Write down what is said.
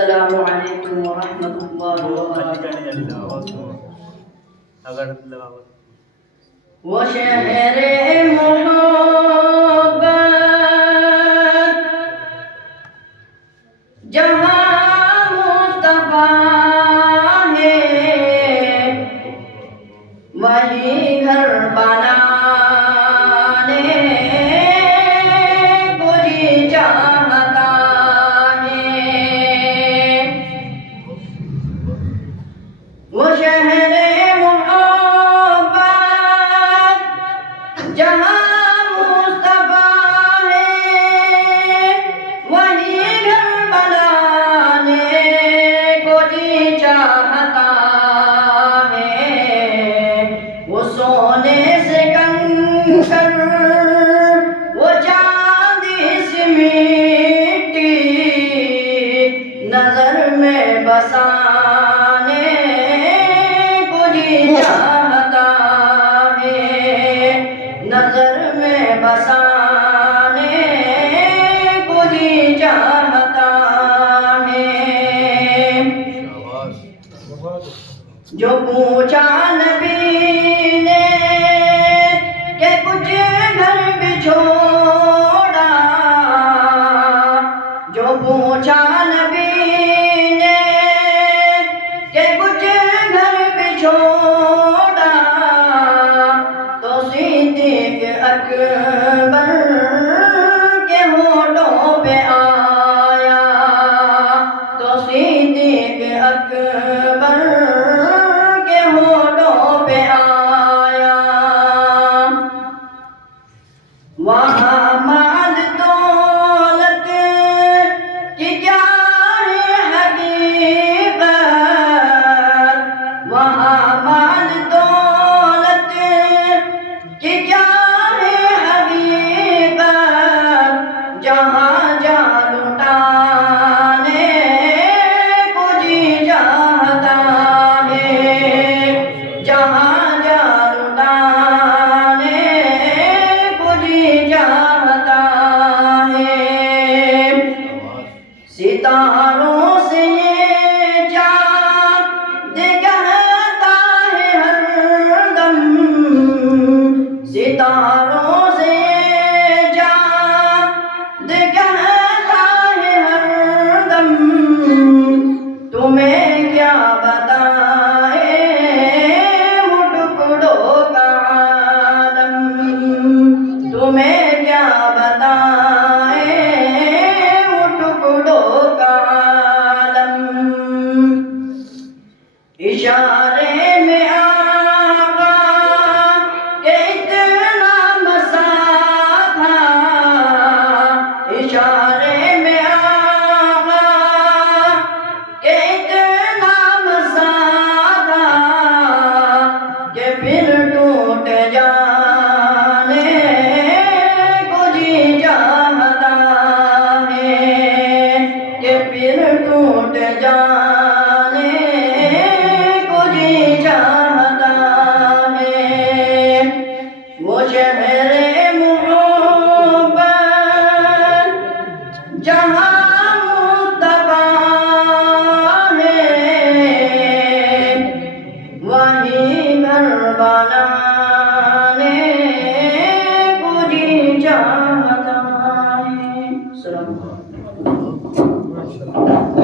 السلام علیکم ورحمۃ اللہ وبرکاتہ۔ وہ شہر محبت جہاں مصطفیٰ ہے، وہی گھر بنانے کو جی چاہتا ہے۔ وہ شہر محبت جہاں مصطفیٰ ہے، وہی گھر بنانے کو جی چاہتا ہے۔ وہ سونے سے کنکر، وہ چاندی سے مٹی، نظر میں بسانے کو جی چاہتا ہے، نظر میں بسانے کو جی چاہتا ہے۔ جو پوچھا نبی نے کہ کچھ گھر بچھوڑا، جو پوچھا نبی نے کہ کچھ گھر بچھوڑا، تو صدیق اکبر کے ہونٹوں پہ آیا، تو صدیق اکبر کے ہونٹوں پہ آیا۔ وہاں مال دولت کی کیا ہے حقیقت، وہاں مال دولت کی کیا ہے حقیقت، جہاں جا لٹانے کو جی چاہتا ہے، جہاں جا لٹانے کو جی چاہتا ہے۔ ستاروں سے یہ چاند کہتا ہے ہر دم، ستاروں سے یہ چاند کہتا ہے ہر دم، تمہیں کیا بتائے وہ ٹکڑوں کا عالم، تمہیں کیا بتائے وہ ٹکڑوں کا عالم۔ اشارے میں آقا کہ اتنا مسا تھا، اشارے میں آقا کہ اتنا مسا تھا، کہ پھر ٹوٹ جانے کو جی چاہتا ہے، کہ پھر ٹوٹ جانے کو جی چاہتا ہے۔ وہ شہر محبت جہاں مصطفیٰ ہے، وہی گھر بنانے کو جی چاہتا ہے۔ السلام علیکم۔